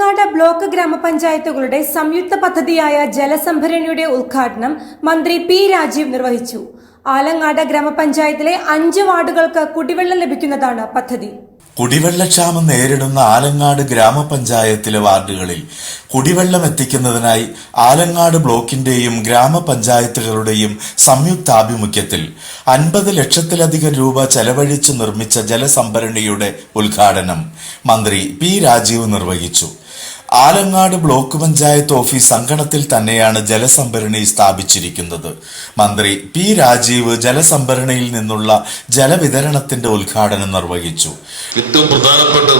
Alangad block ഗ്രാമപഞ്ചായത്തുകളുടെ സംയുക്ത പദ്ധതിയായ ജലസംഭരണിയുടെ ഉദ്ഘാടനം മന്ത്രി പി രാജീവ് നിർവഹിച്ചു. ആലങ്ങാട് ഗ്രാമപഞ്ചായത്തിലെ അഞ്ച് വാർഡുകൾക്ക് കുടിവെള്ളം ലഭിക്കുന്നതാണ് പദ്ധതി. കുടിവെള്ളക്ഷാമം നേരിടുന്ന ആലങ്ങാട് ഗ്രാമപഞ്ചായത്തിലെ വാർഡുകളിൽ കുടിവെള്ളം എത്തിക്കുന്നതിനായി ആലങ്ങാട് ബ്ലോക്കിന്റെയും ഗ്രാമപഞ്ചായത്തുകളുടെയും സംയുക്താഭിമുഖ്യത്തിൽ അൻപത് ലക്ഷത്തിലധികം രൂപ ചെലവഴിച്ച് നിർമ്മിച്ച ജലസംഭരണിയുടെ ഉദ്ഘാടനം മന്ത്രി പി രാജീവ് നിർവഹിച്ചു. ആലങ്ങാട് ബ്ലോക്ക് പഞ്ചായത്ത് ഓഫീസ് അങ്കണത്തിൽ തന്നെയാണ് ജലസംഭരണി സ്ഥാപിച്ചിരിക്കുന്നത്. മന്ത്രി പി രാജീവ് ജലസംഭരണിയിൽ നിന്നുള്ള ജലവിതരണത്തിന്റെ ഉദ്ഘാടനം നിർവഹിച്ചു. ഏറ്റവും പ്രധാനപ്പെട്ട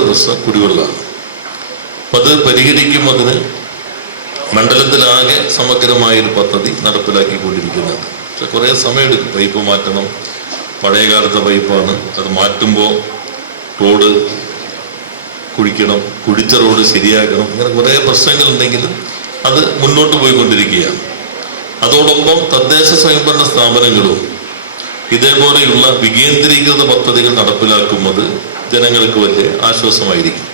കുടിവെള്ളമാണ്. അത് പരിഹരിക്കുന്നതിന് മണ്ഡലത്തിലാകെ സമഗ്രമായൊരു പദ്ധതി നടപ്പിലാക്കിക്കൊണ്ടിരിക്കുന്നത് പക്ഷെ കുറേ സമയമെടുക്കും. പൈപ്പ് മാറ്റണം. പഴയ കാലത്തെ പൈപ്പാണ്. അത് മാറ്റുമ്പോൾ റോഡ് കുഴിക്കണം കുഴിച്ച റോഡ് ശരിയാക്കണം ഇങ്ങനെ കുറേ പ്രശ്നങ്ങളുണ്ടെങ്കിലും അത് മുന്നോട്ട് പോയിക്കൊണ്ടിരിക്കുകയാണ്. അതോടൊപ്പം തദ്ദേശ സ്വയംഭരണ സ്ഥാപനങ്ങളും ഇതേപോലെയുള്ള വികേന്ദ്രീകൃത പദ്ധതികൾ നടപ്പിലാക്കുന്നത് ജനങ്ങൾക്ക് വലിയ ആശ്വാസമായിരിക്കും.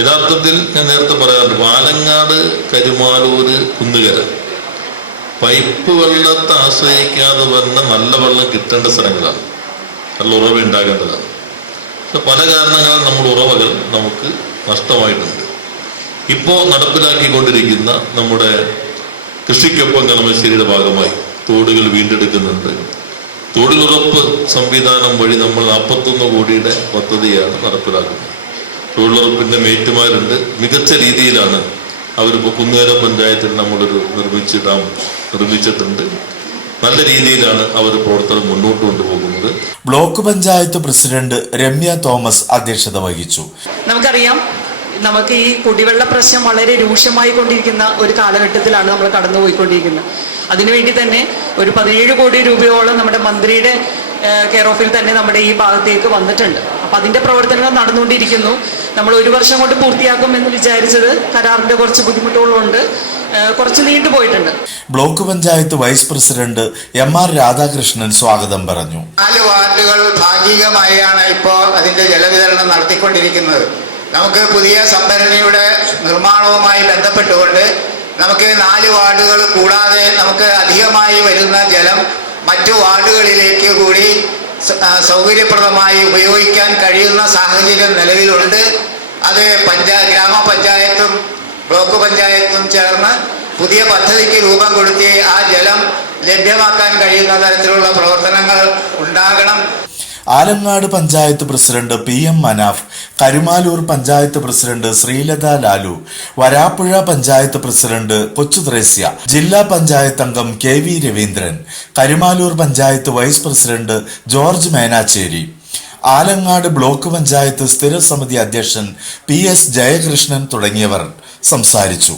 യഥാർത്ഥത്തിൽ ഞാൻ നേരത്തെ പറയാറുണ്ട് പാലങ്ങാട് കരുമാലൂര് കുന്നുകര. പൈപ്പ് വെള്ളത്തെ ആശ്രയിക്കാതെ തന്നെ നല്ല വെള്ളം കിട്ടേണ്ട സ്ഥലങ്ങളാണ്. നല്ല ഉറവ ഉണ്ടാകേണ്ടതാണ്. പല കാരണങ്ങളാൽ നമ്മുടെ ഉറവകൾ നമുക്ക് നഷ്ടമായിട്ടുണ്ട്. ഇപ്പോൾ നടപ്പിലാക്കിക്കൊണ്ടിരിക്കുന്ന നമ്മുടെ കൃഷിക്കൊപ്പം കർമ്മശ്ശേരിയുടെ ഭാഗമായി തോടുകൾ വീണ്ടെടുക്കുന്നുണ്ട്. തൊഴിലുറപ്പ് സംവിധാനം വഴി നമ്മൾ നാൽപ്പത്തൊന്ന് കോടിയുടെ പദ്ധതിയാണ് നടപ്പിലാക്കുന്നത്. തൊഴിലുറപ്പിന്റെ മേറ്റുമാരുണ്ട്. മികച്ച രീതിയിലാണ് അവരിപ്പോൾ കുന്നുകര പഞ്ചായത്തിൽ നമ്മളൊരു നിർമ്മിച്ചിടാം നിർമ്മിച്ചിട്ടുണ്ട്. നല്ല രീതിയിലാണ് അവർ പ്രവർത്തനം മുന്നോട്ട് കൊണ്ടുപോകുന്നത്. Block panchayat president Ramya Thomas അധ്യക്ഷത വഹിച്ചു. നമുക്കറിയാം നമുക്ക് ഈ കുടിവെള്ള പ്രശ്നം വളരെ രൂക്ഷമായി കൊണ്ടിരിക്കുന്ന ഒരു കാലഘട്ടത്തിലാണ് നമ്മൾ കടന്നുപോയിക്കൊണ്ടിരിക്കുന്നത്. അതിനുവേണ്ടി തന്നെ ഒരു പതിനേഴ് കോടി രൂപയോളം നമ്മുടെ മന്ത്രിയുടെ കെയർ ഓഫിൽ തന്നെ നമ്മുടെ ഈ ഭാഗത്തേക്ക് വന്നിട്ടുണ്ട്. അപ്പം അതിന്റെ പ്രവർത്തനങ്ങൾ നടന്നുകൊണ്ടിരിക്കുന്നു. നമ്മൾ ഒരു വർഷം കൊണ്ട് പൂർത്തിയാക്കും എന്ന് വിചാരിച്ചത് കരാറിന്റെ കുറച്ച് ബുദ്ധിമുട്ടുകളുണ്ട്. കുറച്ച് നീണ്ടുപോയിട്ടുണ്ട് block panchayat vice president M R Radhakrishnan സ്വാഗതം പറഞ്ഞു. നാല് വാർഡുകൾ ഭാഗികമായാണ് ഇപ്പോൾ അതിന്റെ ജലവിതരണം നടത്തിക്കൊണ്ടിരിക്കുന്നത്. നമുക്ക് പുതിയ സംഭരണിയുടെ നിർമ്മാണവുമായി ബന്ധപ്പെട്ടുകൊണ്ട് നമുക്ക് നാല് വാർഡുകൾ കൂടാതെ നമുക്ക് അധികമായി വരുന്ന ജലം മറ്റു വാർഡുകളിലേക്ക് കൂടി സൗകര്യപ്രദമായി ഉപയോഗിക്കാൻ കഴിയുന്ന സാഹചര്യം നിലവിലുണ്ട്. അത് പഞ്ചാ ഗ്രാമപഞ്ചായത്തും ബ്ലോക്ക് പഞ്ചായത്തും ചേർന്ന് പുതിയ പദ്ധതിക്ക് രൂപം കൊടുത്തി ആ ജലം ലഭ്യമാക്കാൻ കഴിയുന്ന തരത്തിലുള്ള പ്രവർത്തനങ്ങൾ ഉണ്ടാകണം. Alangad panchayat president P M Manaf Karumalloor panchayat president Sreelatha Lalu Varapuzha panchayat president Kochuthresia ജില്ലാ പഞ്ചായത്ത് അംഗം K V Raveendran Karumalloor panchayat vice president George Menachery Alangad block panchayat സ്ഥിരസമിതി അധ്യക്ഷൻ പി എസ് ജയകൃഷ്ണൻ തുടങ്ങിയവർ. സംസാരിച്ചു.